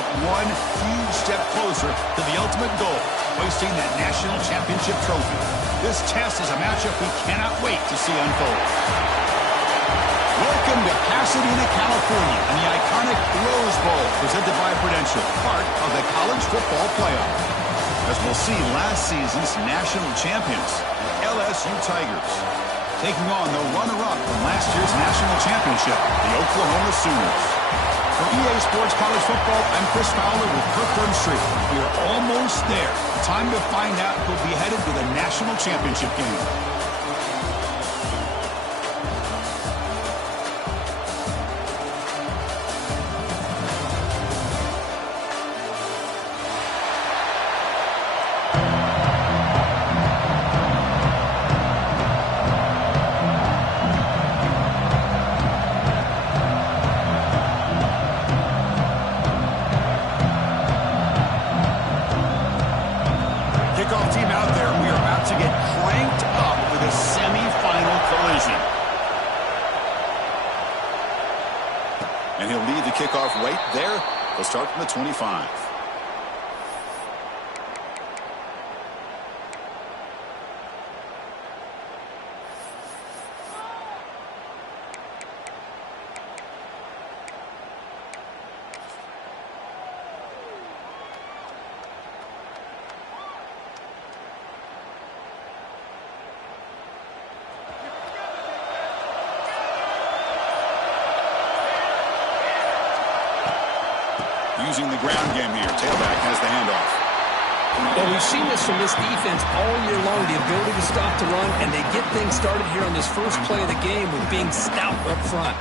take one huge step closer to the ultimate goal, hoisting that national championship trophy. This test is a matchup we cannot wait to see unfold. Welcome to Pasadena, California, and the iconic Rose Bowl, presented by Prudential, part of the college football playoff. As we'll see, last season's national champions, the LSU Tigers, taking on the runner-up from last year's national championship, the Oklahoma Sooners. For EA Sports College Football, I'm Chris Fowler with Kirk Burnstreet. We are almost there. Time to find out who'll be headed to the national championship game. Kickoff team out there. We are about to get cranked up with a semi-final collision. And he'll lead the kickoff right there. They'll start from the 25. Using the ground game here. Tailback has the handoff. Well, we've seen this from this defense all year long, the ability to stop the run, and they get things started here on this first play of the game with being stout up front.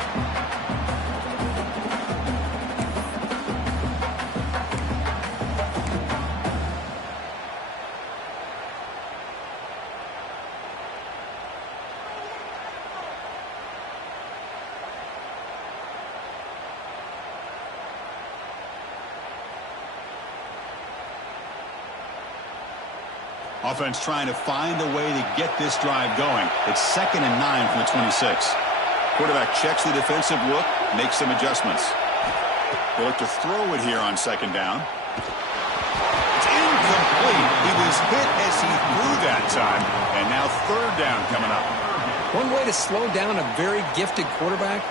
Offense trying to find a way to get this drive going. It's 2nd and 9 from the 26. Quarterback checks the defensive look, makes some adjustments. They look to throw it here on 2nd down. It's incomplete. He was hit as he threw that time, and now 3rd down coming up. One way to slow down a very gifted quarterback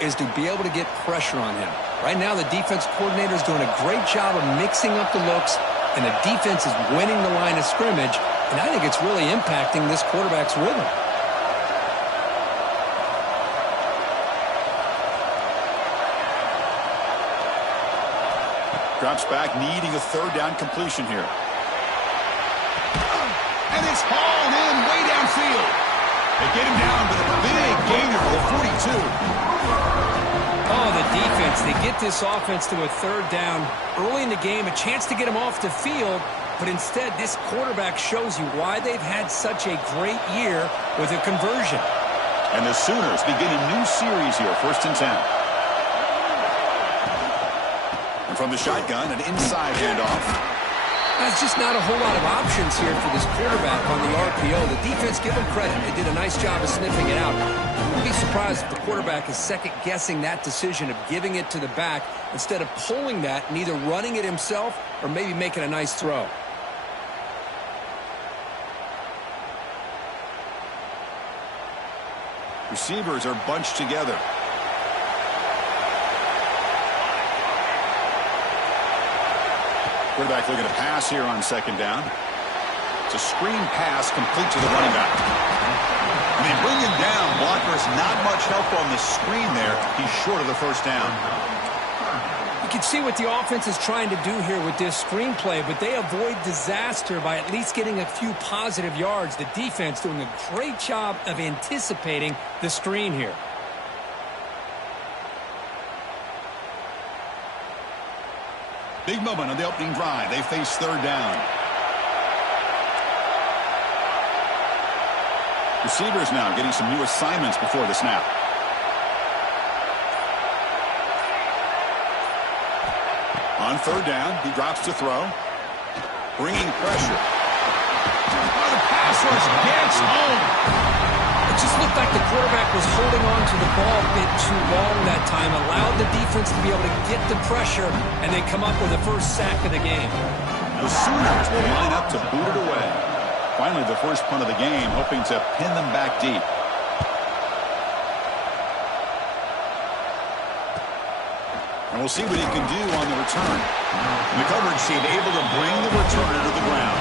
is to be able to get pressure on him. Right now, the defense coordinator is doing a great job of mixing up the looks, and the defense is winning the line of scrimmage, and I think it's really impacting this quarterback's rhythm. Drops back, needing a 3rd down completion here. And it's hauled in way downfield. They get him down, but a big gainer for the 42. Oh, the defense. They get this offense to a 3rd down early in the game, a chance to get him off the field, but instead this quarterback shows you why they've had such a great year with a conversion. And the Sooners begin a new series here, 1st and 10. And from the shotgun, an inside handoff. There's just not a whole lot of options here for this quarterback on the RPO. The defense, give them credit. They did a nice job of sniffing it out. I wouldn't be surprised if the quarterback is second-guessing that decision of giving it to the back instead of pulling that and either running it himself or maybe making a nice throw. Receivers are bunched together. Quarterback looking to pass here on 2nd down. It's a screen pass complete to the running back. And they bring him down. Blockers not much help on the screen there. He's short of the 1st down. You can see what the offense is trying to do here with this screenplay, but they avoid disaster by at least getting a few positive yards. The defense doing a great job of anticipating the screen here. Big moment on the opening drive. They face 3rd down. Receivers now getting some new assignments before the snap. On 3rd down, he drops to throw. Bringing pressure. Oh, the pass rush gets home. It's just Just looked like the quarterback was holding on to the ball a bit too long that time, allowed the defense to be able to get the pressure, and they come up with the first sack of the game. The Sooners will line up to boot it away. Finally, the first punt of the game, hoping to pin them back deep. And we'll see what he can do on the return. The coverage team able to bring the returner to the ground.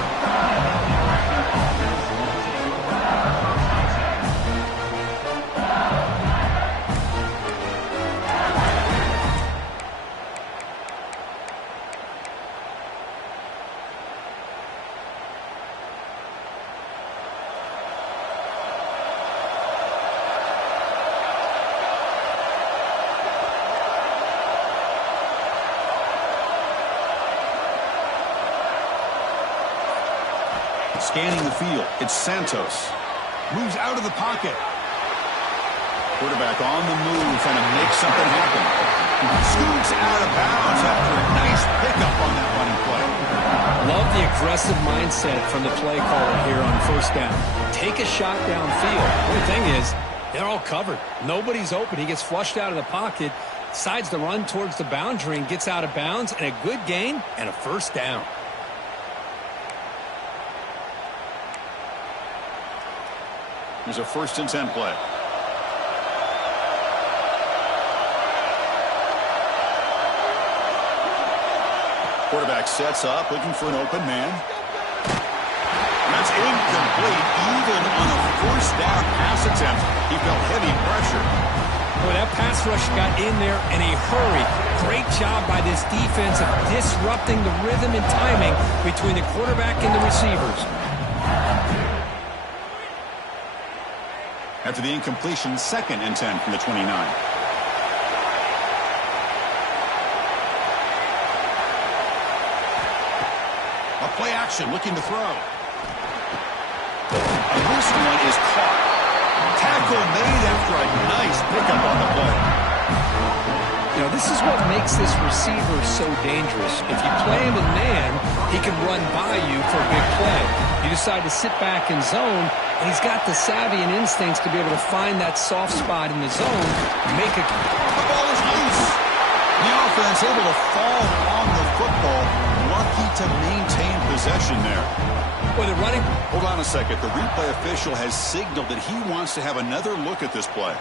Scanning the field, it's Santos. Moves out of the pocket. Quarterback on the move, trying to make something happen. Scoots out of bounds after a nice pickup on that running play. Love the aggressive mindset from the play caller here on first down. Take a shot downfield. The only thing is, they're all covered. Nobody's open. He gets flushed out of the pocket, decides to run towards the boundary and gets out of bounds, and a good gain and a first down. Here's a 1st and 10 play. Quarterback sets up, looking for an open man. That's incomplete. Even on a 1st down pass attempt, he felt heavy pressure. Boy, that pass rush got in there in a hurry. Great job by this defense of disrupting the rhythm and timing between the quarterback and the receivers. After the incompletion, 2nd and 10 from the 29. A play action, looking to throw. And this one is caught. Tackle made after a nice pickup on the play. You know, this is what makes this receiver so dangerous. If you play him in man, he can run by you for a big play. You decide to sit back in zone, and he's got the savvy and instincts to be able to find that soft spot in the zone, make a... The ball is loose. The offense able to fall on the football. Lucky to maintain possession there. Well, they're running. Hold on a second. The replay official has signaled that he wants to have another look at this play.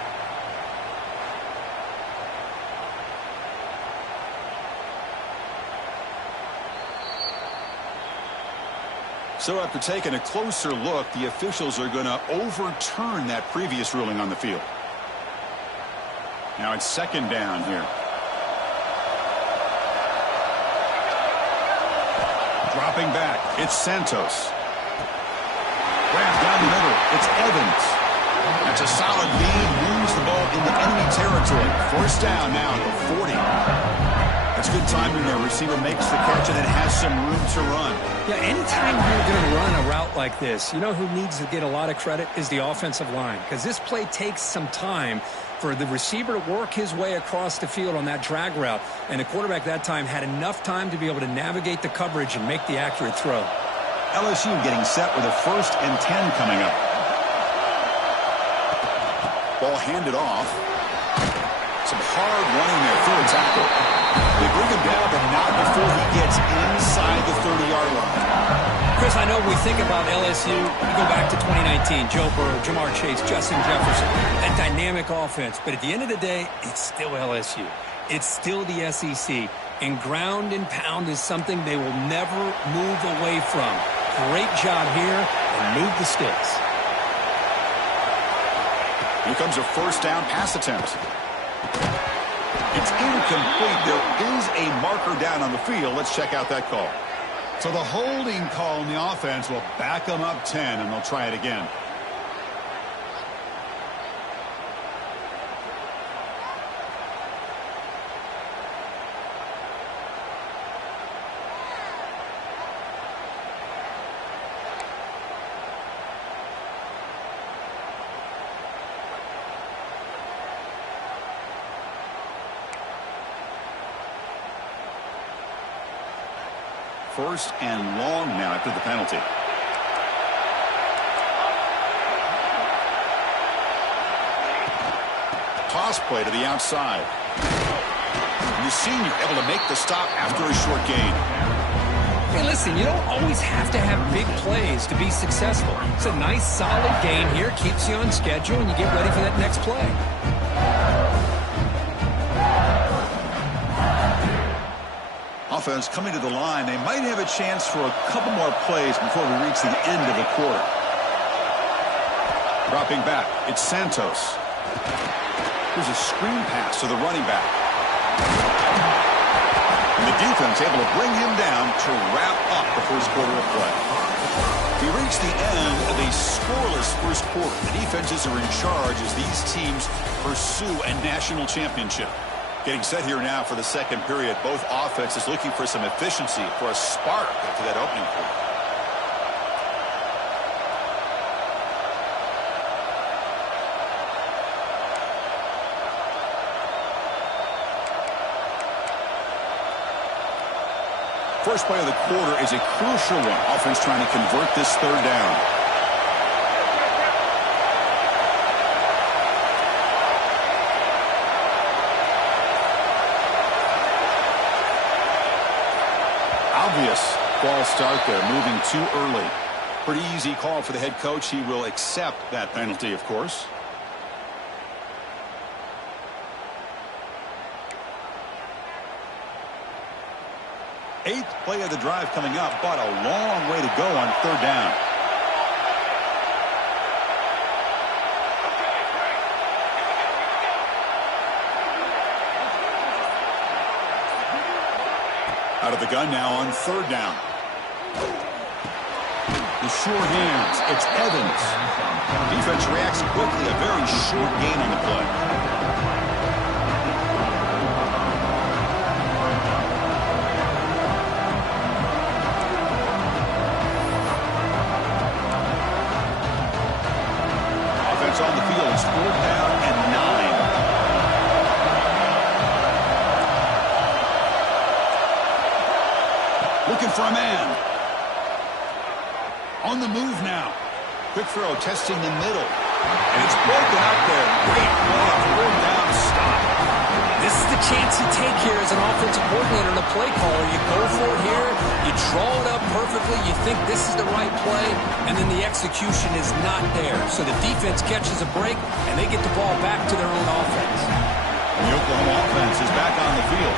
So after taking a closer look, the officials are going to overturn that previous ruling on the field. Now it's 2nd down here. Dropping back, it's Santos. Grabs down the middle, it's Evans. That's a solid lead, moves the ball into enemy territory. 1st down now at the 40. That's good timing there. Receiver makes the catch and it has some room to run. Yeah, anytime you're going to run a route like this, you know who needs to get a lot of credit is the offensive line. Because this play takes some time for the receiver to work his way across the field on that drag route. And the quarterback that time had enough time to be able to navigate the coverage and make the accurate throw. LSU getting set with a 1st and 10 coming up. Ball handed off. Some hard running there for a tackle. They bring him down, but not before he gets inside the 30-yard line. Chris, I know we think about LSU. We go back to 2019. Joe Burrow, Jamar Chase, Justin Jefferson. That dynamic offense. But at the end of the day, it's still LSU. It's still the SEC. And ground and pound is something they will never move away from. Great job here, and move the sticks. Here comes a 1st down pass attempt. It's incomplete. There is a marker down on the field. Let's check out that call. So the holding call on the offense will back them up 10, and they'll try it again. First and long now after the penalty. toss play to the outside. And the senior able to make the stop after a short gain. Hey, listen, you don't always have to have big plays to be successful. It's a nice, solid gain here. Keeps you on schedule, and you get ready for that next play. Offense coming to the line. They might have a chance for a couple more plays before we reach the end of the quarter. Dropping back, it's Santos. Here's a screen pass to the running back. And the defense able to bring him down to wrap up the first quarter of play. We reach the end of a scoreless first quarter. The defenses are in charge as these teams pursue a national championship. Getting set here now for the second period. Both offenses looking for some efficiency, for a spark after that opening quarter. First play of the quarter is a crucial one. Offense trying to convert this third down. Obvious false start there, moving too early. Pretty easy call for the head coach. He will accept that penalty, of course. Eighth play of the drive coming up, but a long way to go on third down. Out of the gun now on third down. The sure hands, it's Evans. Defense reacts quickly, a very short gain on the play. Offense on the field is fourth down and 9. Looking for a man. On the move now. Quick throw, testing the middle. And it's broken out there. Great play, fourth down stop. This is the chance you take here as an offensive coordinator and a play caller. You go for it here, you draw it up perfectly, you think this is the right play, and then the execution is not there. So the defense catches a break, and they get the ball back to their own offense. The Oklahoma offense is back on the field.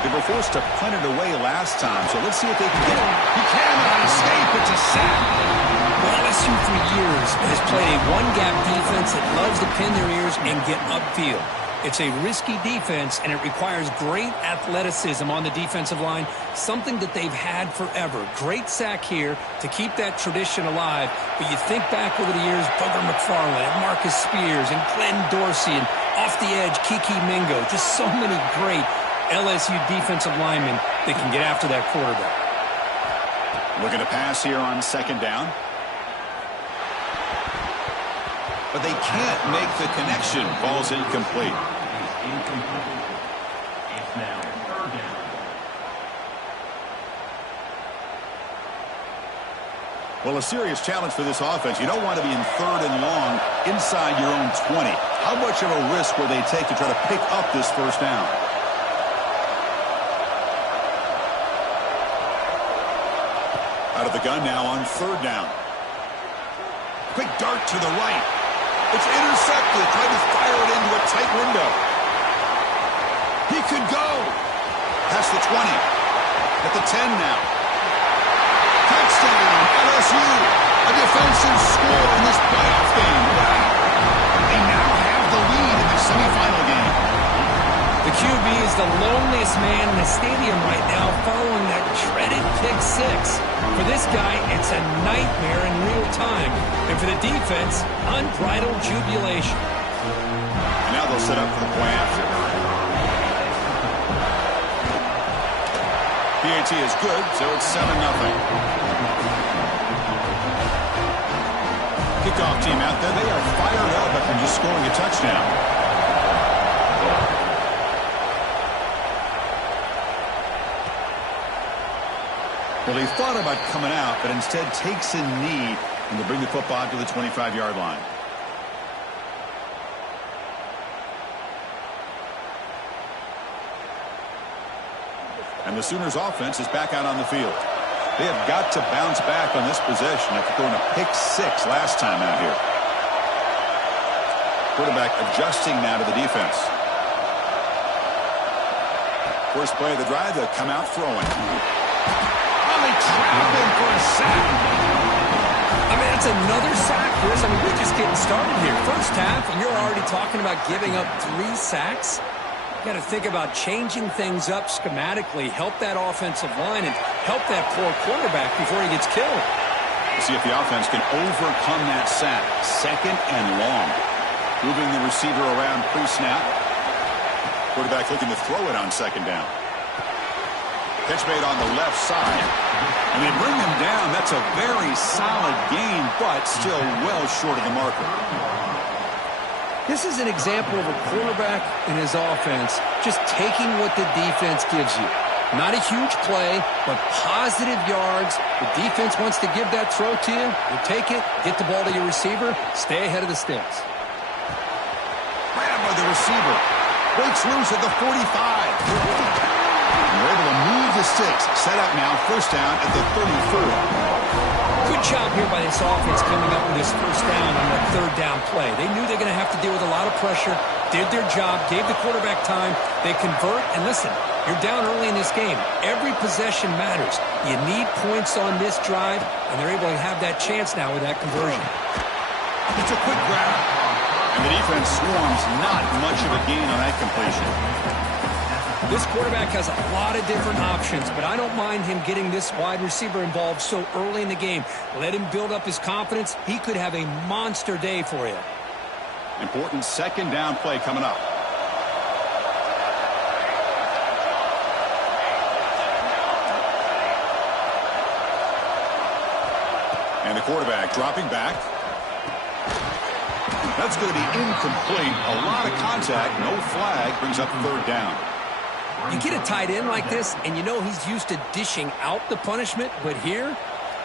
They were forced to punt it away last time, so let's see if they can get it. He cannot escape. It's a sack. Well, LSU for years has played a one-gap defense that loves to pin their ears and get upfield. It's a risky defense, and it requires great athleticism on the defensive line, something that they've had forever. Great sack here to keep that tradition alive, but you think back over the years, Booger McFarland and Marcus Spears and Glenn Dorsey and off the edge, Kiki Mingo, just so many great LSU defensive linemen that can get after that quarterback. Looking to pass here on second down. But they can't make the connection. Ball's incomplete. It's now third down. Well, a serious challenge for this offense. You don't want to be in third and long inside your own 20. How much of a risk will they take to try to pick up this first down? Out of the gun now on third down. Quick dart to the right. It's intercepted. Tried to fire it into a tight window. He could go. Past the 20. At the 10 now. Touchdown, LSU. A defensive score in this playoff game. Wow. They now have the lead in the semifinal game. The QB is the loneliest man in the stadium right now following that dreaded pick six. For this guy, it's a nightmare in real time. And for the defense, unbridled jubilation. And now they'll set up for the point after. PAT is good, so it's 7-0. Kickoff team out there. They are fired up after just scoring a touchdown. Well, he thought about coming out, but instead takes a knee and will bring the football to the 25-yard line. And the Sooners offense is back out on the field. They have got to bounce back on this possession after throwing a pick 6 last time out here. Quarterback adjusting now to the defense. First play of the drive, they'll come out throwing. Oh, they trap him for a sack. I mean, that's another sack, Chris. I mean, we're just getting started here. First half, and you're already talking about giving up 3 sacks. Got to think about changing things up schematically, help that offensive line, and help that poor quarterback before he gets killed. We'll see if the offense can overcome that sack. 2nd and long. Moving the receiver around pre-snap. Quarterback looking to throw it on 2nd down. Catch made on the left side. And they bring him down. That's a very solid gain, but still well short of the marker. This is an example of a quarterback and his offense just taking what the defense gives you. Not a huge play, but positive yards. The defense wants to give that throw to you. You take it, get the ball to your receiver, stay ahead of the sticks. Grab by the receiver. Breaks loose at the 45. And they're able to move the sticks. Set up now, first down at the 34. Good job here by this offense coming up with this first down on that 3rd down play. They knew they're going to have to deal with a lot of pressure, did their job, gave the quarterback time. They convert, and listen, you're down early in this game. Every possession matters. You need points on this drive, and they're able to have that chance now with that conversion. It's a quick grab. And the defense swarms, not much of a gain on that completion. This quarterback has a lot of different options, but I don't mind him getting this wide receiver involved so early in the game. Let him build up his confidence. He could have a monster day for you. Important 2nd down play coming up. And the quarterback dropping back. That's going to be incomplete. A lot of contact. No flag. Brings up 3rd down. You get a tight end like this, and you know he's used to dishing out the punishment, but here,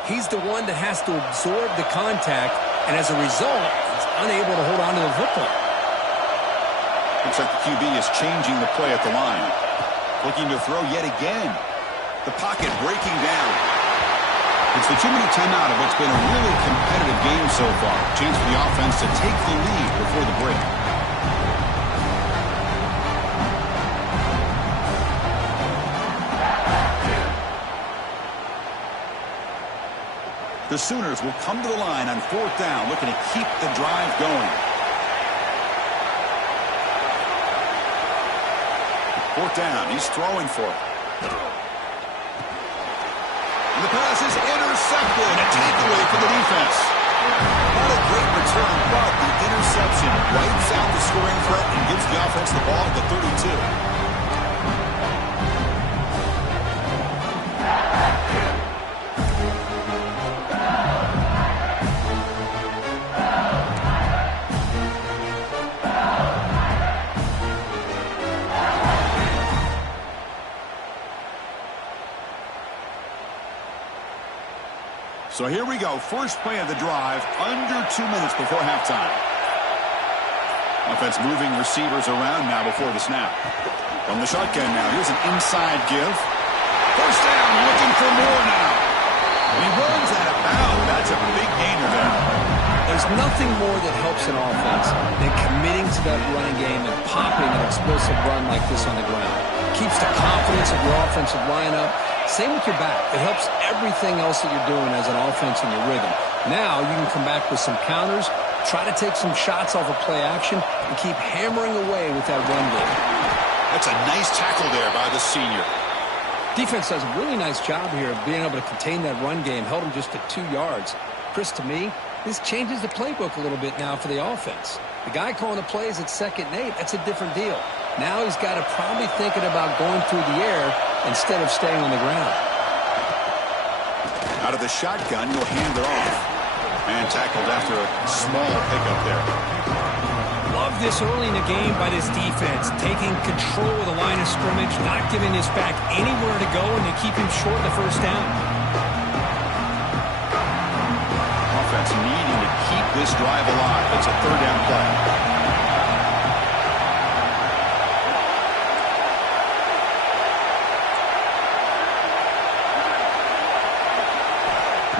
he's the one that has to absorb the contact, and as a result, he's unable to hold on to the football. Looks like the QB is changing the play at the line. Looking to throw yet again. The pocket breaking down. It's the 2-minute timeout of what's been a really competitive game so far. Chance for the offense to take the lead before the break. The Sooners will come to the line on 4th down, looking to keep the drive going. 4th down, he's throwing for it. And the pass is intercepted. A takeaway for the defense. Not a great return, but the interception wipes out the scoring threat and gives the offense the ball at the 32. So here we go. First play of the drive, under 2 minutes before halftime. Offense moving receivers around now before the snap. From the shotgun now, here's an inside give. First down, looking for more now. And he runs out of bounds. That's a big gainer there. There's nothing more that helps an offense than committing to that running game and popping an explosive run like this on the ground. Keeps the confidence of your offensive lineup. Same with your back. It helps everything else that you're doing as an offense in your rhythm. Now you can come back with some counters, try to take some shots off of play action, and keep hammering away with that run game. That's a nice tackle there by the senior. Defense does a really nice job here of being able to contain that run game, held him just to 2 yards. Chris, to me, this changes the playbook a little bit now for the offense. The guy calling the plays at 2nd and 8, that's a different deal. Now he's got to probably thinking about going through the air instead of staying on the ground. Out of the shotgun, he'll hand it off. Man tackled after a small pickup there. Love this early in the game by this defense, taking control of the line of scrimmage, not giving this back anywhere to go, and they keep him short of the first down. Offense needing to keep this drive alive. It's a 3rd down play.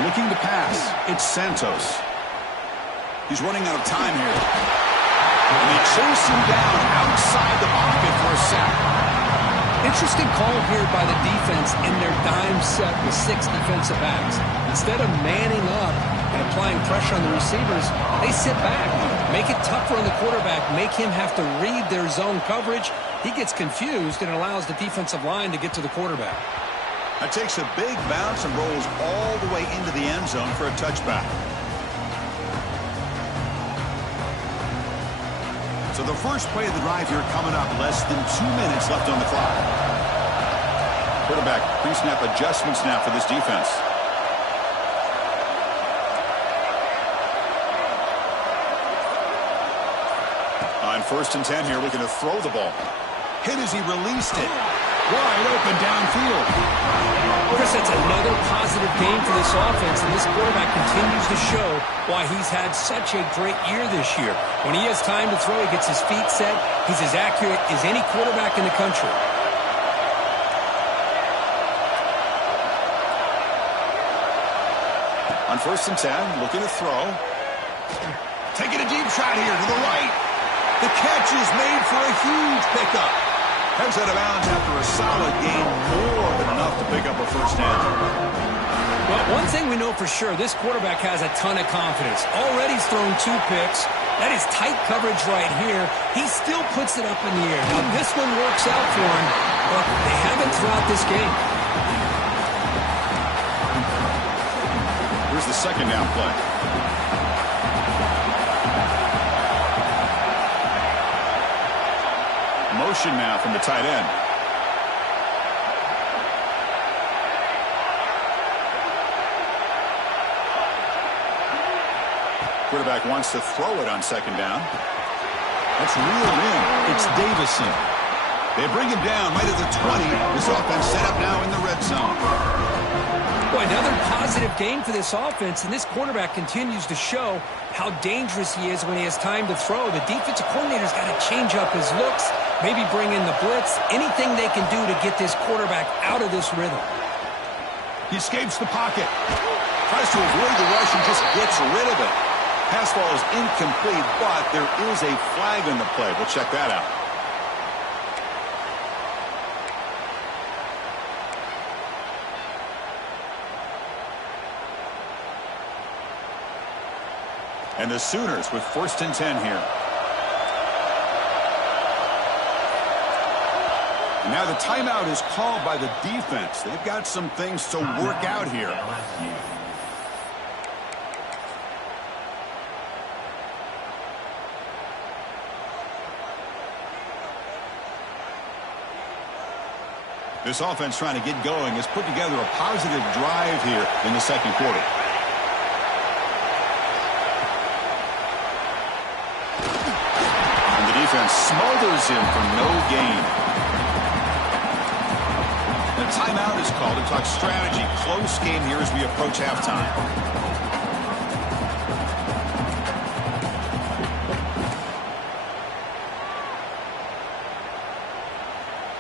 Looking to pass. It's Santos. He's running out of time here. And they chase him down outside the pocket for a sack. Interesting call here by the defense in their dime set with 6 defensive backs. Instead of manning up and applying pressure on the receivers, they sit back, make it tougher on the quarterback, make him have to read their zone coverage. He gets confused and allows the defensive line to get to the quarterback. That takes a big bounce and rolls all the way into the end zone for a touchback. So the first play of the drive here coming up, less than 2 minutes left on the clock. Quarterback pre-snap adjustments now for this defense. On 1st and 10 here, we're going to throw the ball. Hit as he released it. Wide open downfield. Chris, that's another positive game for this offense, and this quarterback continues to show why he's had such a great year this year. When he has time to throw, he gets his feet set. He's as accurate as any quarterback in the country. On 1st and 10, looking to throw. Taking a deep shot here to the right. The catch is made for a huge pickup. Heads out of bounds after a solid gain, more than enough to pick up a first down. Well, one thing we know for sure, this quarterback has a ton of confidence. Already he's thrown 2 picks. That is tight coverage right here. He still puts it up in the air. Now, this one works out for him, but they haven't throughout this game. Here's the second down play. Motion now from the tight end. Quarterback wants to throw it on 2nd down. That's reeled in. It's Davison. They bring him down right at the 20. This offense set up now in the red zone. Boy, another positive game for this offense, and this quarterback continues to show how dangerous he is when he has time to throw. The defensive coordinator's got to change up his looks, maybe bring in the blitz, anything they can do to get this quarterback out of this rhythm. He escapes the pocket, tries to avoid the rush and just gets rid of it. Pass ball is incomplete, but there is a flag on the play. We'll check that out. And the Sooners with 1st and 10 here. And now the timeout is called by the defense. They've got some things to work out here. This offense trying to get going has put together a positive drive here in the 2nd quarter. Defense smothers him for no gain. The timeout is called to talk strategy. Close game here as we approach halftime.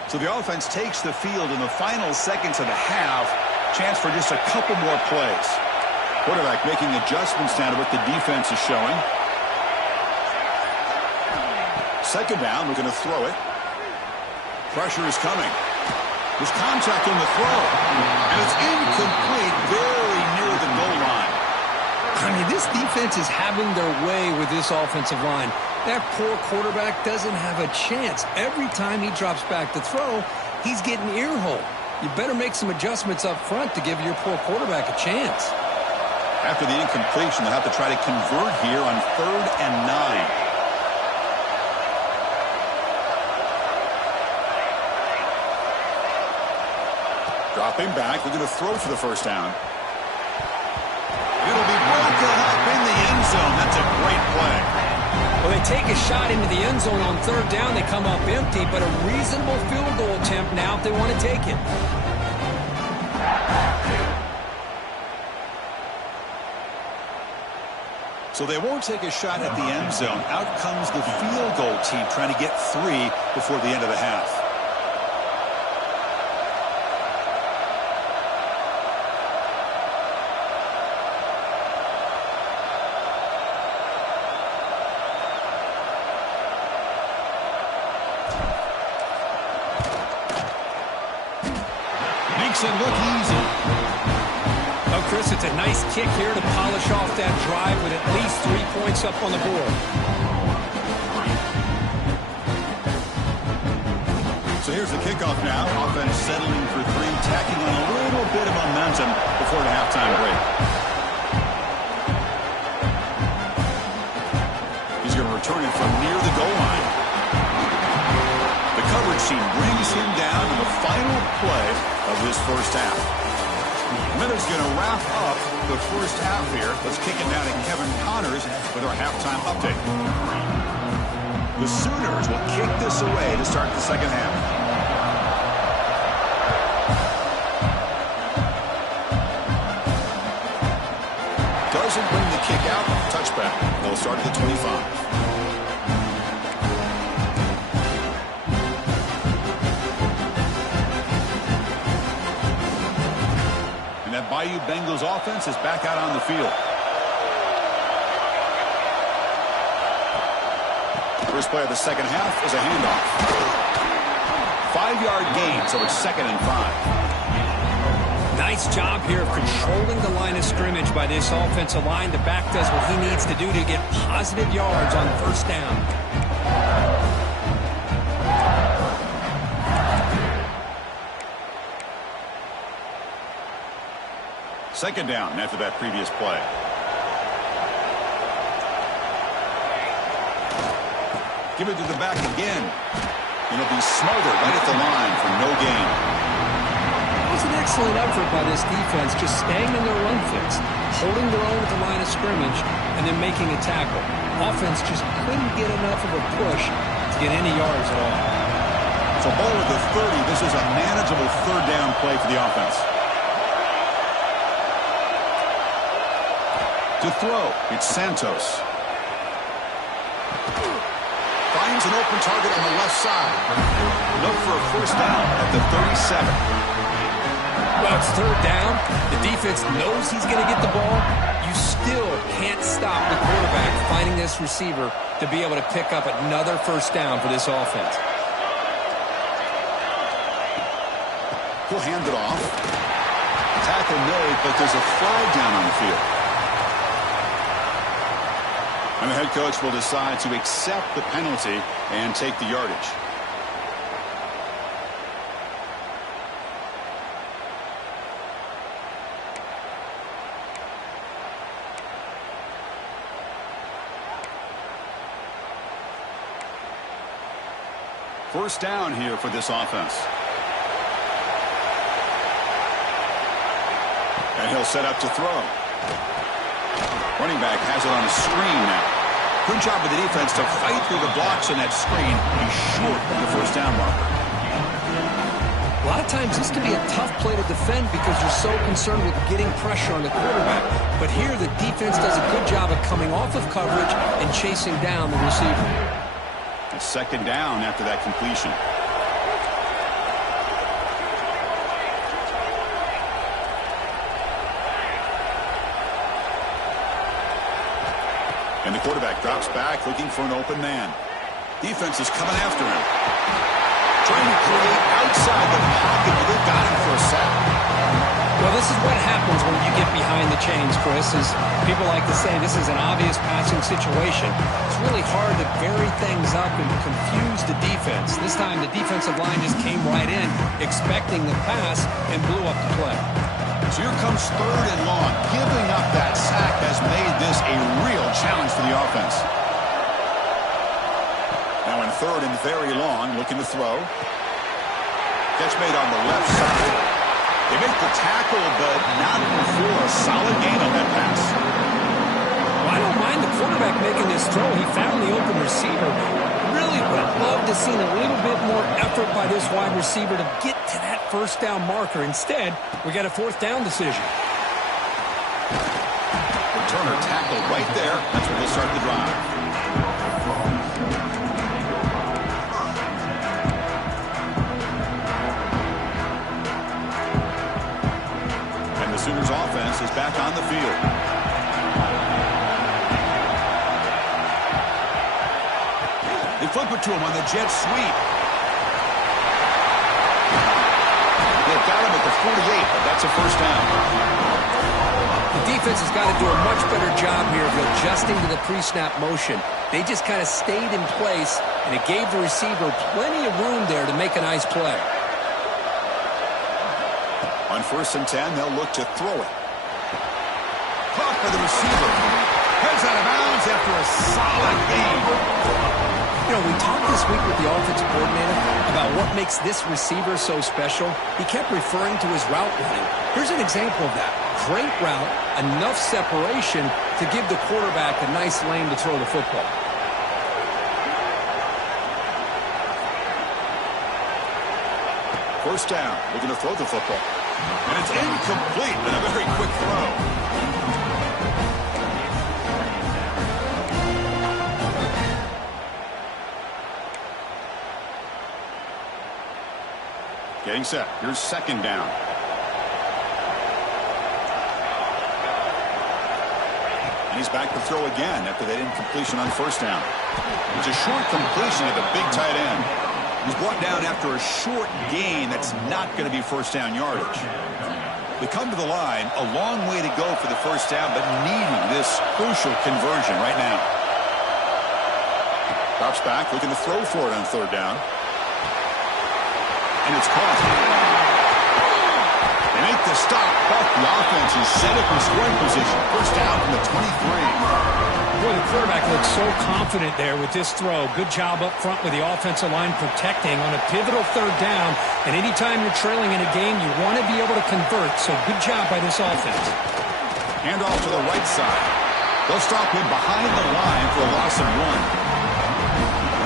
So the offense takes the field in the final seconds of the half. Chance for just a couple more plays. Quarterback making adjustments now to what the defense is showing. 2nd down, we're going to throw it. Pressure is coming. There's contact on the throw. And it's incomplete, very near the goal line. I mean, this defense is having their way with this offensive line. That poor quarterback doesn't have a chance. Every time he drops back to throw, he's getting earholed. You better make some adjustments up front to give your poor quarterback a chance. After the incompletion, they'll have to try to convert here on 3rd and 9. Dropping back, they're going to throw for the first down. It'll be broken up in the end zone. That's a great play. Well, they take a shot into the end zone on 3rd down. They come up empty, but a reasonable field goal attempt now if they want to take it. So they won't take a shot at the end zone. Out comes the field goal team trying to get 3 before the end of the half. Makes it look easy. Oh, Chris, it's a nice kick here to polish off that drive with at least 3 points up on the board. So here's the kickoff now. Offense settling for 3, tacking on a little bit of momentum before the halftime break. He's going to return it from near the goal line. The coverage team brings him down in the final play of this first half. Miller's going to wrap up the first half here. Let's kick it down to Kevin Connors with our halftime update. The Sooners will kick this away to start the second half. Doesn't bring the kick out. Touchback. They'll start at the 25. And that Bayou Bengals offense is back out on the field. First play of the second half is a handoff. 5-yard gain, so it's 2nd and 5. Nice job here of controlling the line of scrimmage by this offensive line. The back does what he needs to do to get positive yards on first down. Second down after that previous play. Give it to the back again. It'll be smothered right at the line for no gain. It was an excellent effort by this defense, just staying in their run fix, holding their own at the line of scrimmage, and then making a tackle. Offense just couldn't get enough of a push to get any yards at all. So ball at the 30. This is a manageable third down play for the offense. To throw, it's Santos. Finds an open target on the left side. Look for a first down at the 37. Well, it's third down. The defense knows he's going to get the ball. You still can't stop the quarterback finding this receiver to be able to pick up another first down for this offense. He'll hand it off. Tackle made, but there's a flag down on the field. And the head coach will decide to accept the penalty and take the yardage. First down here for this offense. And he'll set up to throw. Running back has it on a screen now. Good job of the defense to fight through the blocks on that screen. He's short of the first down marker. A lot of times this can be a tough play to defend because you're so concerned with getting pressure on the quarterback. But here the defense does a good job of coming off of coverage and chasing down the receiver. It's second down after that completion. And the quarterback drops back looking for an open man. Defense is coming after him. Trying to create outside the pocket, but they've got him for a sack. Well, this is what happens when you get behind the chains, Chris. As people like to say, this is an obvious passing situation. It's really hard to vary things up and confuse the defense. This time the defensive line just came right in, expecting the pass, and blew up the play. So here comes third and long. Giving up that sack has made this a real challenge for the offense. Now in third and very long, looking to throw. Catch made on the left side. They make the tackle, but not before a solid gain on that pass. Well, I don't mind the quarterback making this throw. He found the open receiver. Really would have loved to see a little bit more effort by this wide receiver to get to that first down marker. Instead, we got a fourth down decision. Returner tackled right there. That's where they'll start the drive. And the Sooners offense is back on the field. They flip it to him on the jet sweep. They've got him at the 48, but that's a first down. The defense has got to do a much better job here of adjusting to the pre-snap motion. They just kind of stayed in place, and it gave the receiver plenty of room there to make a nice play. On 1st and 10, they'll look to throw it. Caught by the receiver. Heads out of bounds after a solid game. You know, we talked this week with the offensive coordinator about what makes this receiver so special. He kept referring to his route running. Here's an example of that. Great route, enough separation to give the quarterback a nice lane to throw the football. First down, looking to throw the football. And it's incomplete, and a very quick throw. Getting set. Here's 2nd down. And he's back to throw again after that incompletion on 1st down. It's a short completion at the big tight end. He's brought down after a short gain that's not going to be 1st down yardage. We come to the line, a long way to go for the 1st down, but needing this crucial conversion right now. Drops back, looking to throw for it on 3rd down. And it's caught. They make the stop, but the offense is set up in scoring position. 1st down from the 23. Boy, the quarterback looks so confident there with this throw. Good job up front with the offensive line protecting on a pivotal 3rd down. And anytime you're trailing in a game, you want to be able to convert. So good job by this offense. Hand off to the right side. They'll stop him behind the line for a loss of 1.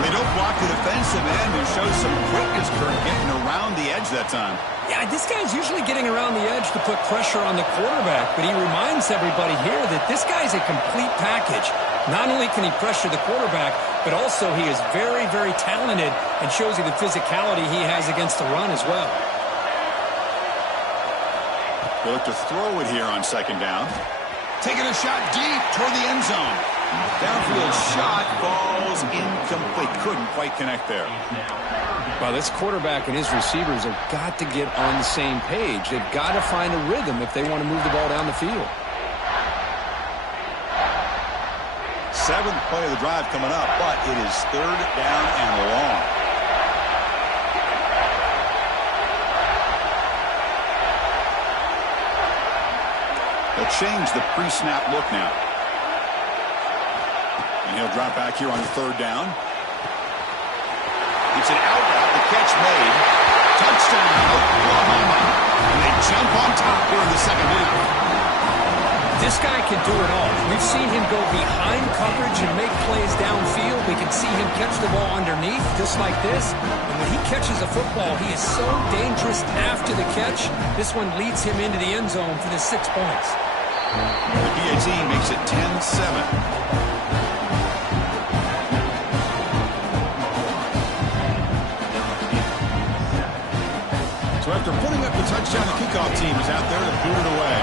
They don't block the defensive end and show some quickness, Kirk, getting around the edge that time. Yeah, this guy's usually getting around the edge to put pressure on the quarterback, but he reminds everybody here that this guy's a complete package. Not only can he pressure the quarterback, but also he is very, very talented and shows you the physicality he has against the run as well. They look to throw it here on 2nd down. Taking a shot deep toward the end zone. Downfield shot falls incomplete. Couldn't quite connect there. Well, this quarterback and his receivers have got to get on the same page. They've got to find a rhythm if they want to move the ball down the field. 7th play of the drive coming up, but it is 3rd down and long. They'll change the pre-snap look now. And he'll drop back here on 3rd down. It's an out route. The catch made. Touchdown, Oklahoma. And they jump on top here in the 2nd half. This guy can do it all. We've seen him go behind coverage and make plays downfield. We can see him catch the ball underneath, just like this. And when he catches a football, he is so dangerous after the catch. This one leads him into the end zone for the 6 points. The PAT makes it 10-7. So after putting up the touchdown, the kickoff team is out there to boot it away.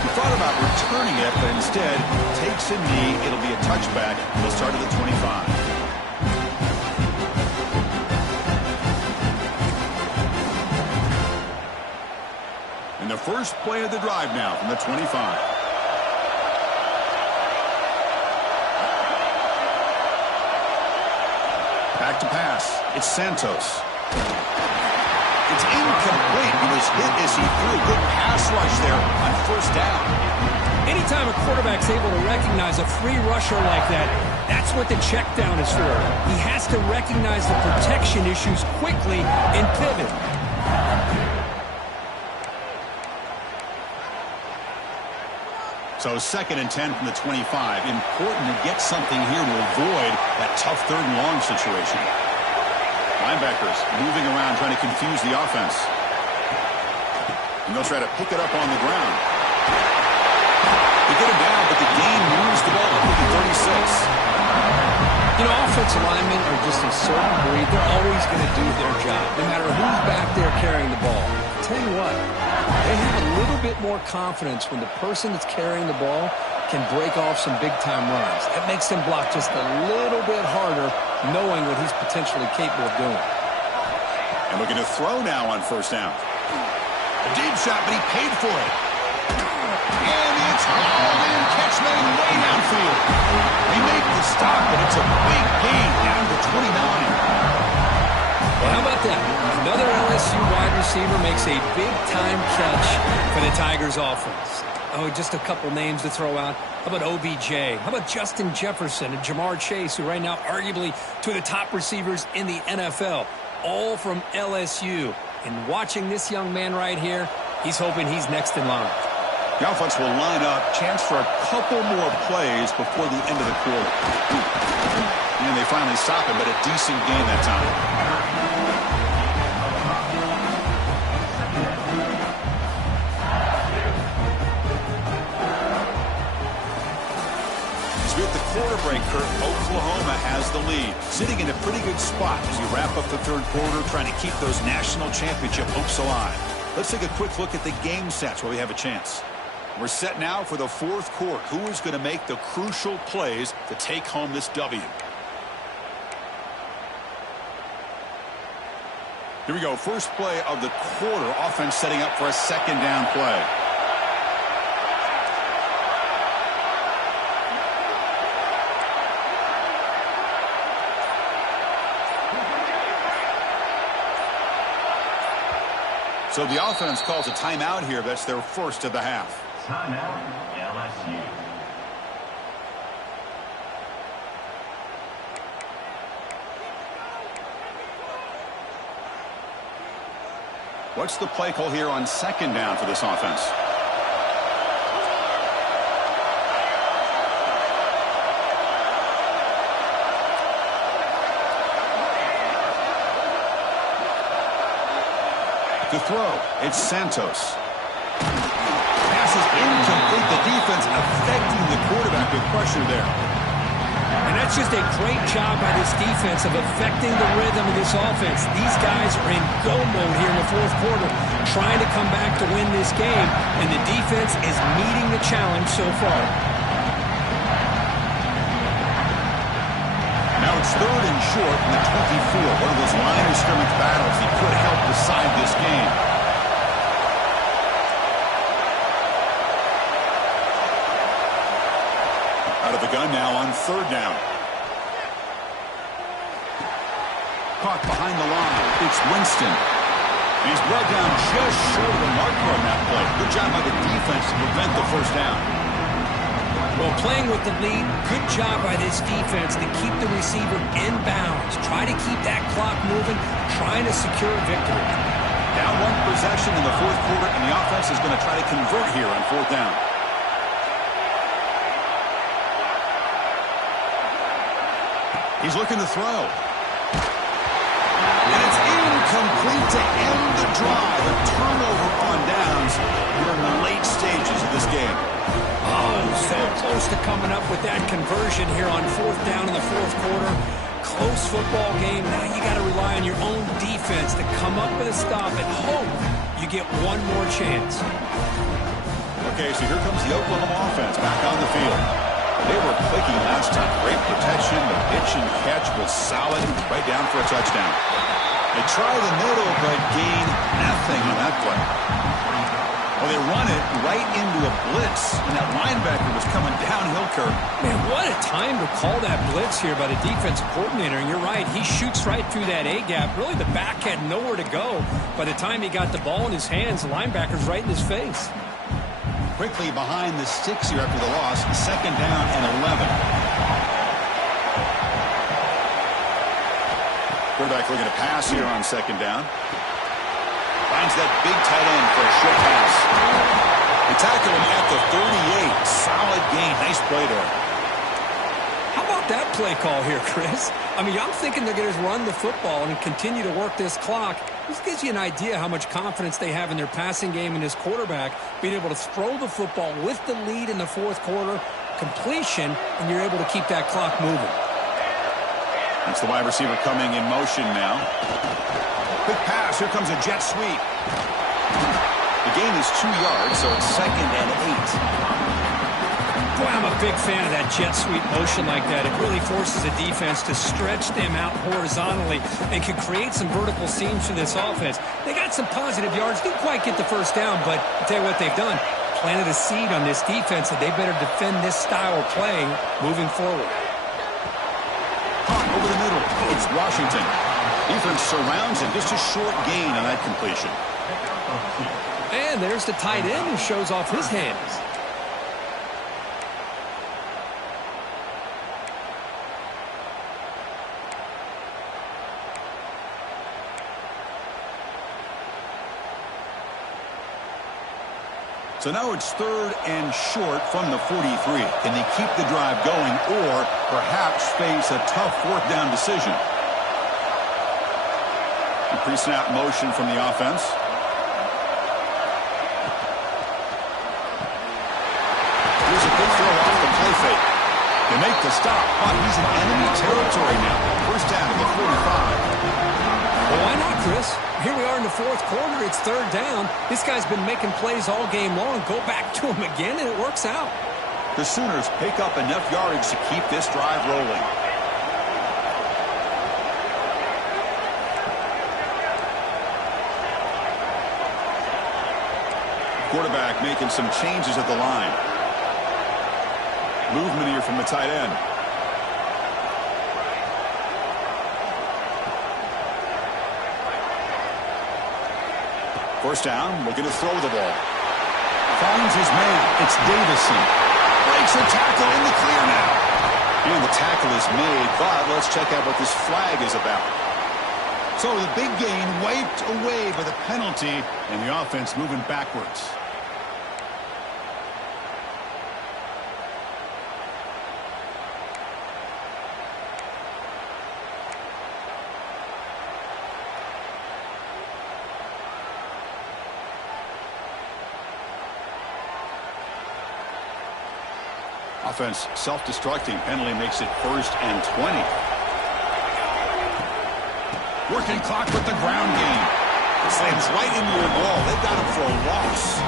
He thought about returning it, but instead takes a knee. It'll be a touchback. He'll start at the 25. And the first play of the drive now from the 25. Back to pass. It's Santos. It's incomplete. He was hit as he threw. Good pass rush there on 1st down. Anytime a quarterback's able to recognize a free rusher like that, that's what the check down is for. He has to recognize the protection issues quickly and pivot. So 2nd and 10 from the 25. Important to get something here to avoid that tough 3rd and long situation. Linebackers moving around, trying to confuse the offense. And they'll try to pick it up on the ground. They get him down, but the gain moves the ball up to the 36. You know, offensive linemen are just a certain breed. They're always going to do their job, no matter who's back there carrying the ball. I'll tell you what, they have a little bit more confidence when the person that's carrying the ball can break off some big-time runs. It makes him block just a little bit harder, knowing what he's potentially capable of doing. And looking to throw now on first down. A deep shot, but he paid for it. And it's hauled in. Catch made way downfield. They make the stop, but it's a big gain down to 29. Well, how about that? Another LSU wide receiver makes a big-time catch for the Tigers offense. Oh, just a couple names to throw out. How about OBJ? How about Justin Jefferson and Jamar Chase, who right now arguably two of the top receivers in the NFL, all from LSU. And watching this young man right here, he's hoping he's next in line. The offense will line up. Chance for a couple more plays before the end of the quarter. And they finally stop him, but a decent gain that time. With the quarter break, Kurt, Oklahoma has the lead. Sitting in a pretty good spot as you wrap up the third quarter, trying to keep those national championship hopes alive. Let's take a quick look at the game stats where we have a chance. We're set now for the fourth quarter. Who is going to make the crucial plays to take home this W? Here we go. First play of the quarter. Offense setting up for a second down play. So the offense calls a timeout here. That's their first of the half. Timeout, LSU. What's the play call here on second down for this offense? To throw, it's Santos. Pass is incomplete. The defense affecting the quarterback with pressure there. And that's just a great job by this defense of affecting the rhythm of this offense. These guys are in go mode here in the fourth quarter, trying to come back to win this game, and the defense is meeting the challenge so far. Now it's third and short in the 24. One of those line of scrimmage battles that could help decide this game. Out of the gun now on third down. Caught behind the line. It's Winston. He's brought down just short of the marker on that play. Good job by the defense to prevent the first down. Well, playing with the lead, good job by this defense to keep the receiver in bounds. Try to keep that clock moving, trying to secure a victory. Down one possession in the fourth quarter, and the offense is going to try to convert here on fourth down. He's looking to throw. And it's incomplete to end the drive. A turnover on downs here in the late stages of this game. Oh, so close to coming up with that conversion here on fourth down in the fourth quarter. Close football game. Now you got to rely on your own defense to come up with a stop and hope you get one more chance. Okay, so here comes the Oklahoma offense back on the field. They were clicking last time. Great protection. The pitch and catch was solid. Right down for a touchdown. They try the middle, but gain nothing on that play. Well, they run it right into a blitz, and that linebacker was coming downhill, Kurt. Man, what a time to call that blitz here by the defensive coordinator. And you're right, he shoots right through that A-gap. Really, the back had nowhere to go. By the time he got the ball in his hands, the linebacker's right in his face. Quickly behind the sticks here after the loss. Second down and 11. Quarterback looking to pass here on second down. Finds that big tight end for a short pass. They tackle him at the 38. Solid gain. Nice play there. How about that play call here, Chris? I mean, I'm thinking they're going to run the football and continue to work this clock. This gives you an idea how much confidence they have in their passing game and this quarterback being able to throw the football with the lead in the fourth quarter, completion, and you're able to keep that clock moving. That's the wide receiver coming in motion now. Quick pass. Here comes a jet sweep. The gain is 2 yards, so it's second and 8. Boy, I'm a big fan of that jet sweep motion like that. It really forces a defense to stretch them out horizontally and can create some vertical seams for this offense. They got some positive yards. Didn't quite get the first down, but I'll tell you what they've done. Planted a seed on this defense, and they better defend this style of playing moving forward. Caught over the middle. It's Washington. Defense surrounds him. Just a short gain on that completion. And there's the tight end who shows off his hands. So now it's 3rd and short from the 43. Can they keep the drive going or perhaps face a tough 4th down decision? Pre-snap motion from the offense. Here's a good throw off the play fake. They make the stop, but he's in enemy territory now. 1st down at the 45. Well, why not, Chris? Here we are in the 4th quarter. It's 3rd down. This guy's been making plays all game long. Go back to him again, and it works out. The Sooners pick up enough yardage to keep this drive rolling. Quarterback making some changes at the line. Movement here from the tight end. First down, looking to throw the ball. Finds his man. It's Davison. Breaks a tackle in the clear now. And the tackle is made, but let's check out what this flag is about. So the big gain wiped away by the penalty, and the offense moving backwards. Offense self-destructing. Penalty makes it 1st and 20. Working clock with the ground game. Slams right into your wall. They've got him for a loss.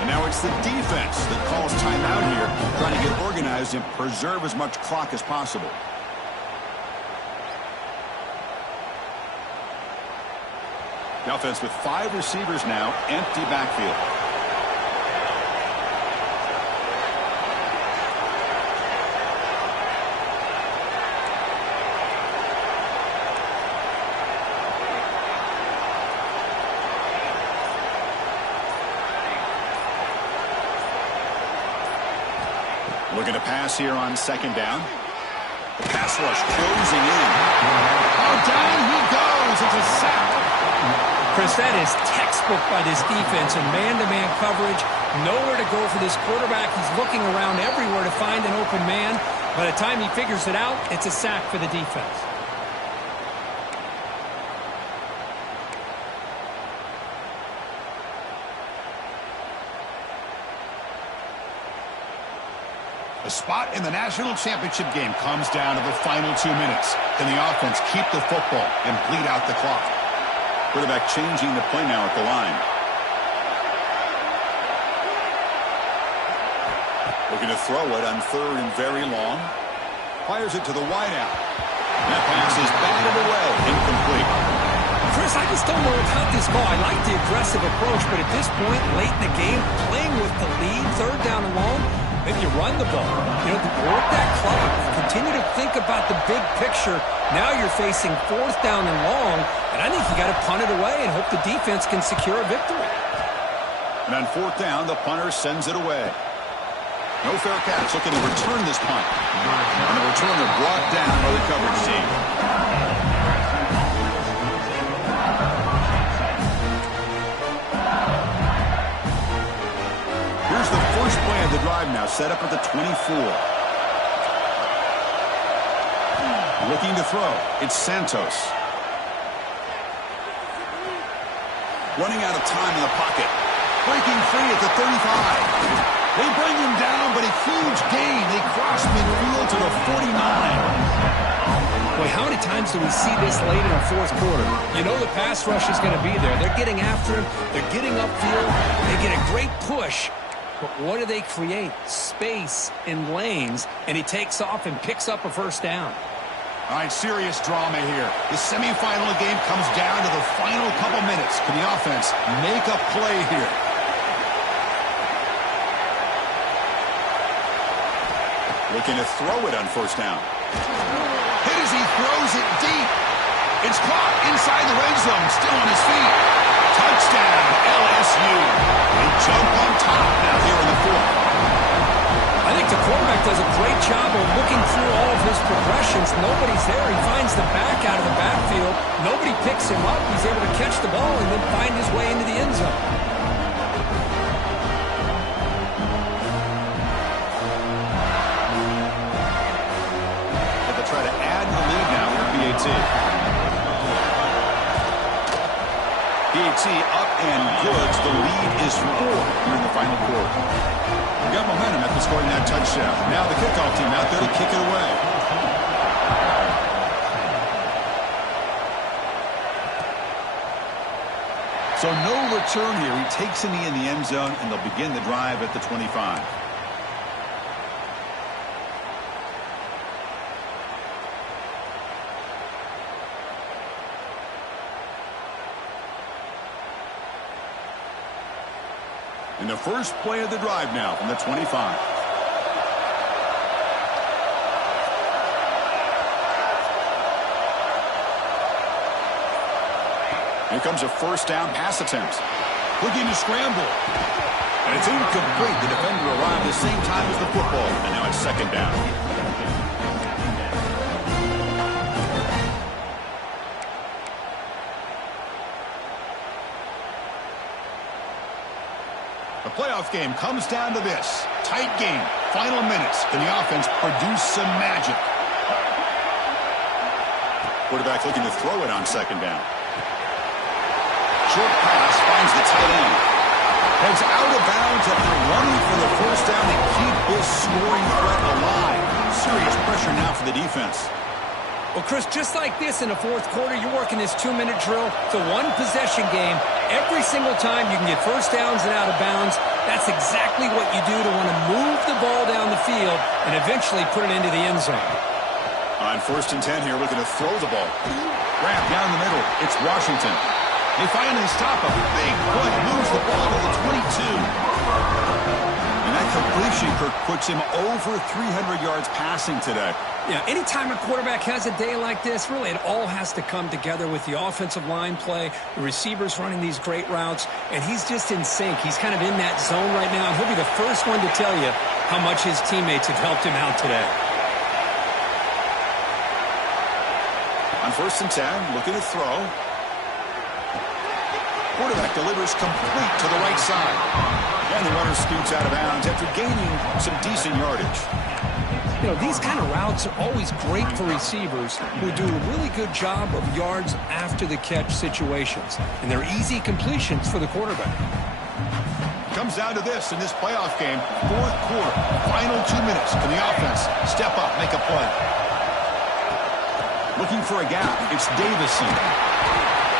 And now it's the defense that calls timeout here, trying to get organized and preserve as much clock as possible. The offense with 5 receivers now, empty backfield. Looking to pass here on 2nd down. The pass rush closing in. Oh, down he goes. It's a sack. Chris, that is textbook by this defense and man-to-man coverage. Nowhere to go for this quarterback. He's looking around everywhere to find an open man. By the time he figures it out, it's a sack for the defense. The spot in the national championship game comes down to the final 2 minutes. Can the offense keep the football and bleed out the clock? Quarterback changing the play now at the line. Looking to throw it on 3rd and very long. Fires it to the wideout. That pass is batted away. Incomplete. Chris, I just don't know about this call. I like the aggressive approach, but at this point, late in the game, playing with the lead, 3rd down and long, maybe you run the ball. You know, work that clock. Continue to think about the big picture. Now you're facing 4th down and long, and I think you got to punt it away and hope the defense can secure a victory. And on 4th down, the punter sends it away. No fair catch. Looking to return this punt. And the returner brought down by the coverage team. Here's the first play of the drive now, set up at the 24. Looking to throw. It's Santos. Running out of time in the pocket. Breaking free at the 35. They bring him down, but a huge gain. They cross midfield to the 49. Boy, how many times do we see this late in the 4th quarter? You know the pass rush is going to be there. They're getting after him. They're getting upfield. They get a great push. but what do they create? Space and lanes, and he takes off and picks up a first down. All right, serious drama here. The semifinal game comes down to the final couple minutes. Can the offense make a play here? Looking to throw it on first down. Hit as he throws it deep. It's caught inside the red zone, still on his feet. Touchdown, LSU. They jump on top now here in the fourth. I think the quarterback does a great job of looking through all of his progressions. Nobody's there. He finds the back out of the backfield. Nobody picks him up. He's able to catch the ball and then find his way into the end zone. They'll try to add the lead now with BAT. BAT up and good. The lead is 4 here in the final quarter. We got momentum after scoring that touchdown. Now the kickoff team out there to kick it away. So no return here. He takes a knee in the end zone, and they'll begin the drive at the 25. And the first play of the drive now from the 25. Here comes a first down pass attempt. Looking to scramble. And it's incomplete. The defender arrived at the same time as the football. And now it's second down. The playoff game comes down to this. Tight game. Final minutes. Can the offense produce some magic? Quarterback looking to throw it on second down. Short pass finds the tight end. Heads out of bounds after running for the first down to keep this scoring threat alive. Serious pressure now for the defense. Well, Chris, just like this in the fourth quarter, you're working this 2-minute drill. It's a one-possession game. Every single time you can get first downs and out of bounds, that's exactly what you do to want to move the ball down the field and eventually put it into the end zone. On 1st and 10 here, looking to throw the ball. Grab down the middle. It's Washington. They finally stop a big play. Moves the ball to the 22. And that completion, Kirk, puts him over 300 yards passing today. Yeah, anytime a quarterback has a day like this, really it all has to come together with the offensive line play, the receivers running these great routes, and he's just in sync. He's kind of in that zone right now, and he'll be the first one to tell you how much his teammates have helped him out today. On 1st and 10, looking to throw. Quarterback delivers complete to the right side. And the runner scoots out of bounds after gaining some decent yardage. You know, these kind of routes are always great for receivers who do a really good job of yards after the catch situations. And they're easy completions for the quarterback. Comes down to this in this playoff game. Fourth quarter, final 2 minutes. Can the offense step up, make a play? Looking for a gap. It's Davison.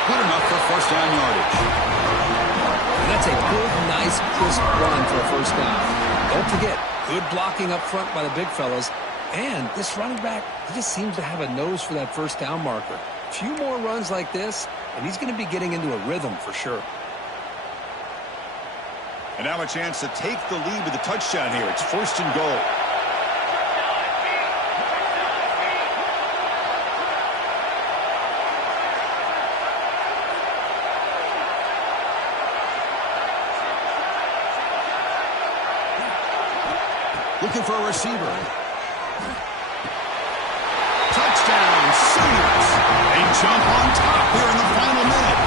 Good enough for first down yardage. And that's a good, nice, crisp run for a first down. Don't forget, good blocking up front by the big fellas. And this running back, he just seems to have a nose for that first down marker. A few more runs like this, and he's going to be getting into a rhythm for sure. And now a chance to take the lead with a touchdown here. It's 1st and goal. Looking for a receiver. Touchdown, Sooners. They jump on top here in the final minute.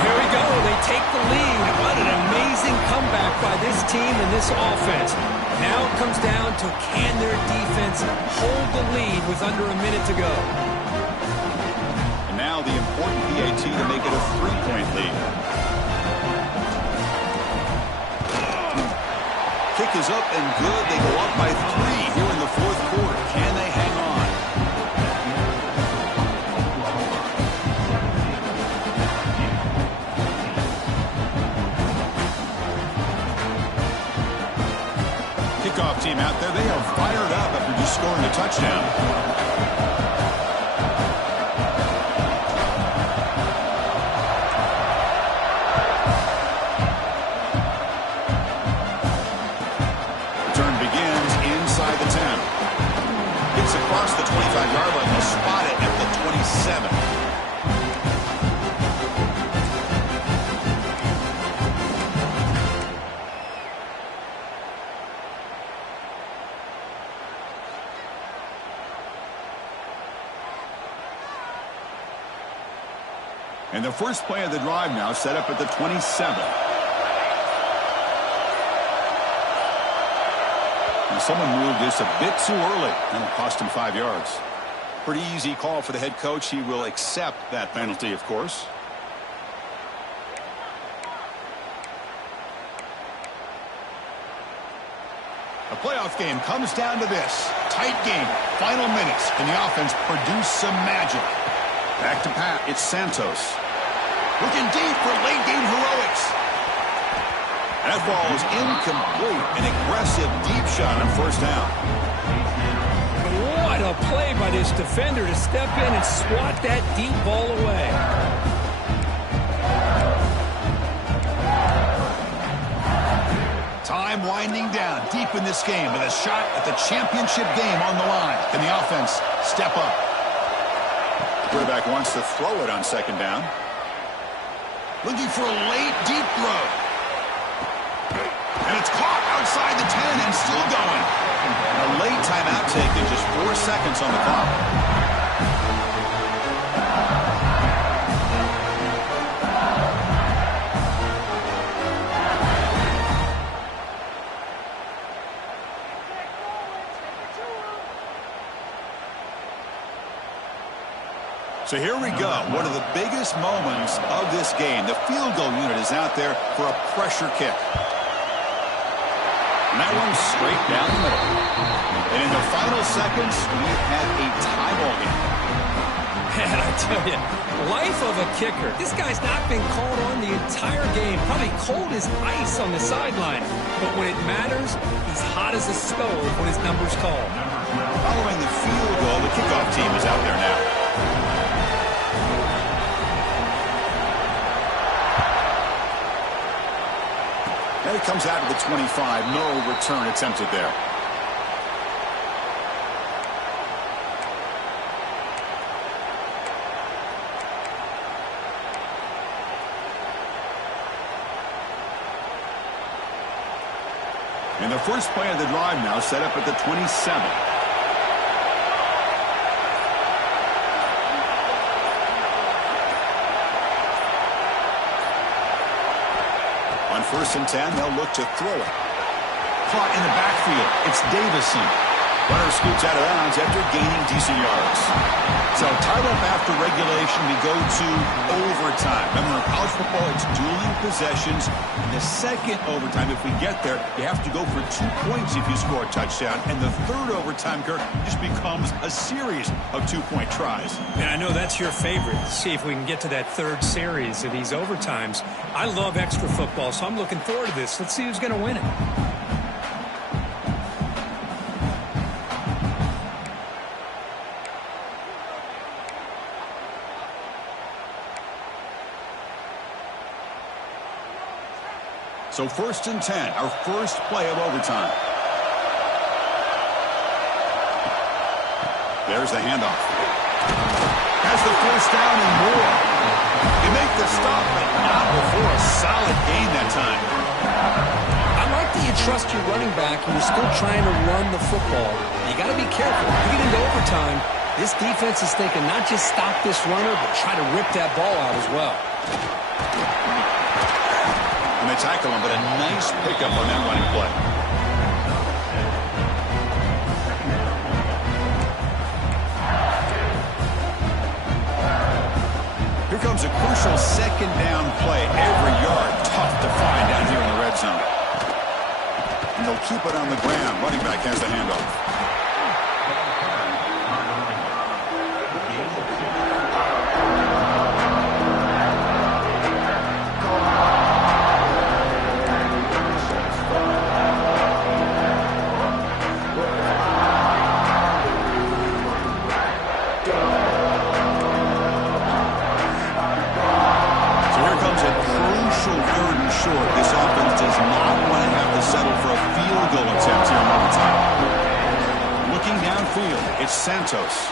Here we go. They take the lead. What an amazing comeback by this team and this offense. Now it comes down to can their defense hold the lead with under a minute to go. And now the important PAT to make it a 3-point lead. Kick is up and good. They go up by 3 here in the fourth quarter. Can they hang on? there. They are fired up after just scoring a touchdown. Return begins inside the 10. Gets across the 25-yard line. They'll spot it at the 27. And the first play of the drive now set up at the 27. And someone moved this a bit too early, and it cost him 5 yards. Pretty easy call for the head coach. He will accept that penalty, of course. A playoff game comes down to this. Tight game, final minutes, and the offense produced some magic. Back to Pat, it's Santos. Looking deep for late-game heroics. That ball is incomplete. An aggressive deep shot on first down. What a play by this defender to step in and swat that deep ball away. Time winding down deep in this game with a shot at the championship game on the line. Can the offense step up? Quarterback wants to throw it on second down. Looking for a late, deep throw. And it's caught outside the 10 and still going. A late timeout taken, just 4 seconds on the clock. So here we go. One of the biggest moments of this game. The field goal unit is out there for a pressure kick. And that one's straight down the middle. And in the final seconds, we have a tie ball game. Man, I tell you, life of a kicker. This guy's not been called on the entire game. Probably cold as ice on the sideline. But when it matters, he's hot as a stove when his number's called. Following the field goal, the kickoff team is out there now. And it comes out of the 25. No return attempted there. And the first play of the drive now set up at the 27. On 1st and 10, they'll look to throw it. Caught in the backfield. It's Davison. Runner scoots out of bounds after gaining decent yards. So tied up after regulation, we go to overtime. Remember, in college football, it's dueling possessions. In the second overtime, if we get there, you have to go for 2 points if you score a touchdown. And the third overtime, Kirk, just becomes a series of 2-point tries. Man, I know that's your favorite. See if we can get to that third series of these overtimes. I love extra football, so I'm looking forward to this. Let's see who's going to win it. So 1st and 10, our first play of overtime. There's the handoff. Has the first down and more. You make the stop, but not before a solid gain that time. I like that you trust your running back and you're still trying to run the football. You got to be careful. You get into overtime, this defense is thinking not just stop this runner, but try to rip that ball out as well. And they tackle him, but a nice pickup on that running play. Here comes a crucial second down play. Every yard tough to find down here in the red zone. And they'll keep it on the ground. Running back has the handoff. Santos.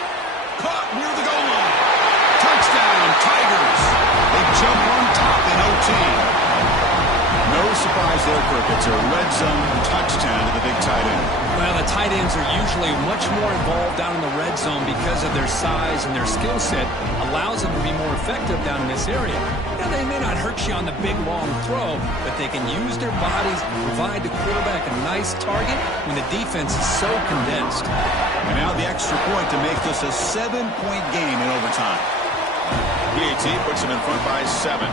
Caught near the goal line. Touchdown, Tigers. They jump on top in OT. No surprise there, Kirk. It's a red zone touchdown to the big tight end. Well, the tight ends are usually much more involved down in the red zone because of their size and their skill set allows them to be more effective down in this area. Now, they may not hurt you on the big, long throw, but they can use their bodies to provide the quarterback a nice target when the defense is so condensed. And now the extra point to make this a 7-point game in overtime. PAT puts them in front by 7.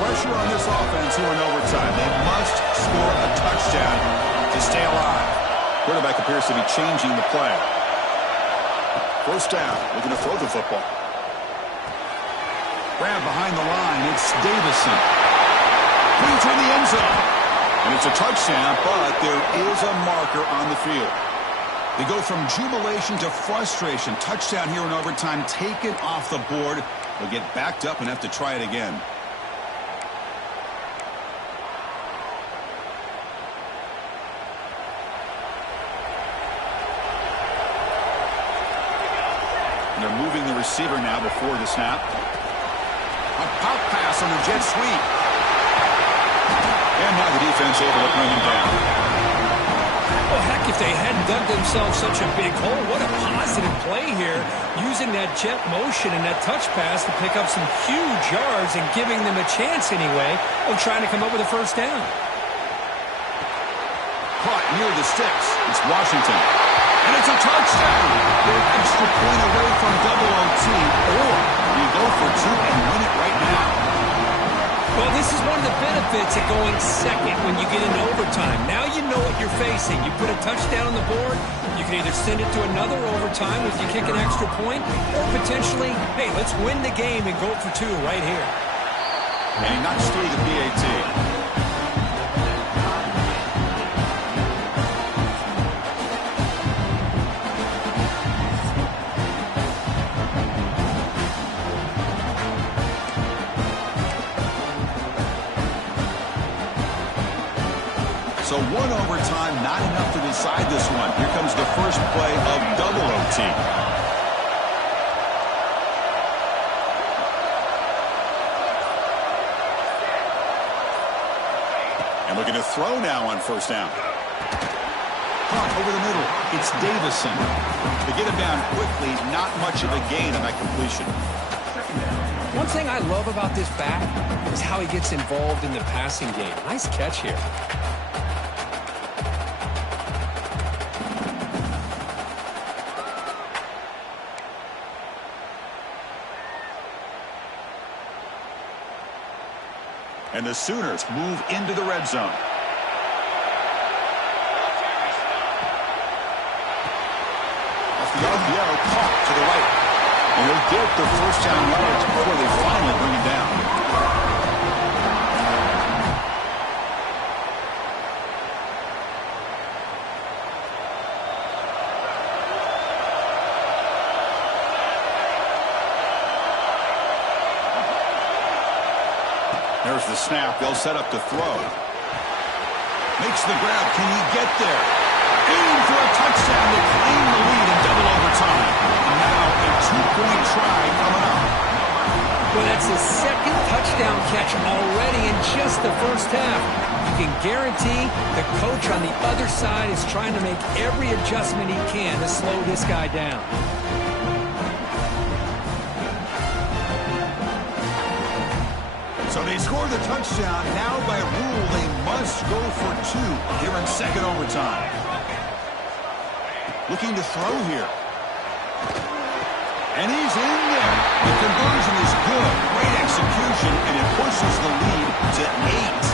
Pressure on this offense here in overtime. They must score a touchdown to stay alive. Quarterback appears to be changing the play. First down, looking to throw the football. Grab behind the line. It's Davison. Putting toward the end zone. And it's a touchdown, but there is a marker on the field. They go from jubilation to frustration. Touchdown here in overtime. Taken off the board. They'll get backed up and have to try it again. They're moving the receiver now before the snap. A pop pass on the jet sweep. And now the defense able to bring him down. Well, heck, if they hadn't dug themselves such a big hole, what a positive play here, using that jet motion and that touch pass to pick up some huge yards and giving them a chance anyway of trying to come up with a first down. Caught near the sticks. It's Washington. And it's a touchdown. They're an extra point away from double OT, or you go for 2 and win it right now. Well, this is one of the benefits of going second when you get into overtime. Now you know what you're facing. You put a touchdown on the board, you can either send it to another overtime if you kick an extra point, or potentially, hey, let's win the game and go for 2 right here. And he knocks through the PAT. So 1 overtime, not enough to decide this one. Here comes the first play of double OT. And looking to throw now on first down. Caught over the middle. It's Davison. To get him down quickly, not much of a gain on that completion. One thing I love about this back is how he gets involved in the passing game. Nice catch here. And the Sooners move into the red zone. Off the RPO, caught to the right. And he'll get the first down yards before they finally bring him down. There's the snap. They'll set up to throw. Makes the grab. Can he get there? Aim for a touchdown to claim the lead in double overtime. And now a 2-point try coming up. Well, that's his second touchdown catch already in just the first half. You can guarantee the coach on the other side is trying to make every adjustment he can to slow this guy down. So they score the touchdown. Now by rule, they must go for 2 here in second overtime. Looking to throw here. And he's in there. The conversion is good. Great execution, and it pushes the lead to 8.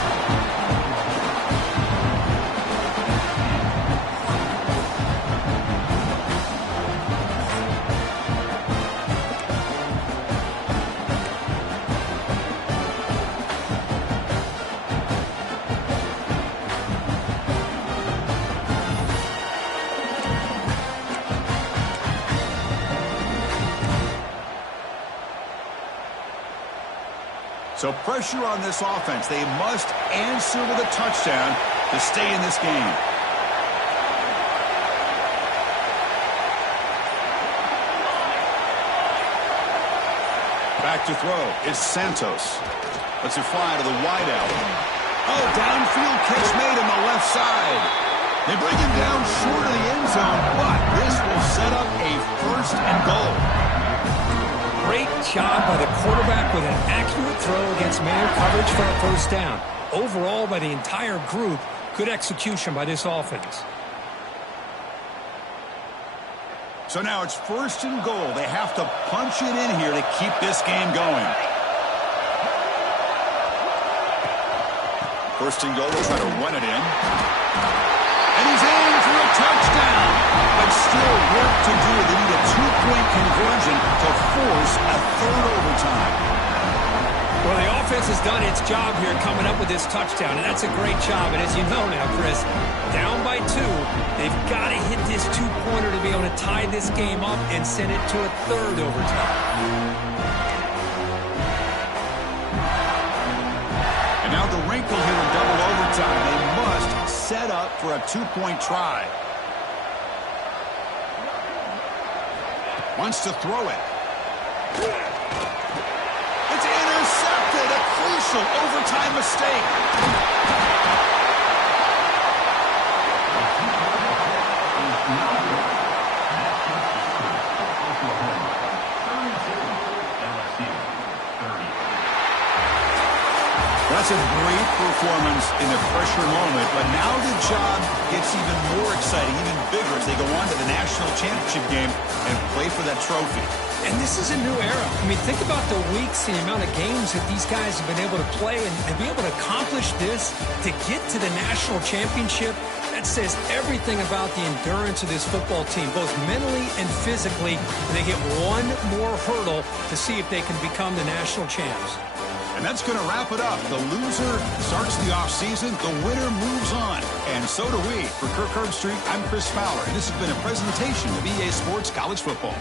So pressure on this offense. They must answer with a touchdown to stay in this game. Back to throw is Santos. Lets it fly to the wideout. Oh, downfield catch made on the left side. They bring him down short of the end zone, but this will set up a 1st and goal. Great job by the quarterback with an accurate throw against man coverage for a 1st down. Overall, by the entire group, good execution by this offense. So now it's 1st and goal. They have to punch it in here to keep this game going. 1st and goal, they'll try to run it in. And he's in for a touchdown. But still work to do. They need a 2-point conversion to force a 3rd overtime. Well, the offense has done its job here coming up with this touchdown, and that's a great job. And as you know now, Chris, down by 2, they've got to hit this 2-pointer to be able to tie this game up and send it to a 3rd overtime. And now the wrinkle here in double overtime. They must set up for a 2-point try. Wants to throw it. It's intercepted. A crucial overtime mistake. That's a great performance in the pressure moment, but now the job gets even more exciting, even bigger as they go on to the national championship game and play for that trophy. And this is a new era. I mean, think about the weeks, the amount of games that these guys have been able to play and be able to accomplish this, to get to the national championship. That says everything about the endurance of this football team, both mentally and physically. And they get one more hurdle to see if they can become the national champs. And that's going to wrap it up. The loser starts the offseason. The winner moves on. And so do we. For Kirk Herbstreit, I'm Chris Fowler. And this has been a presentation of EA Sports College Football.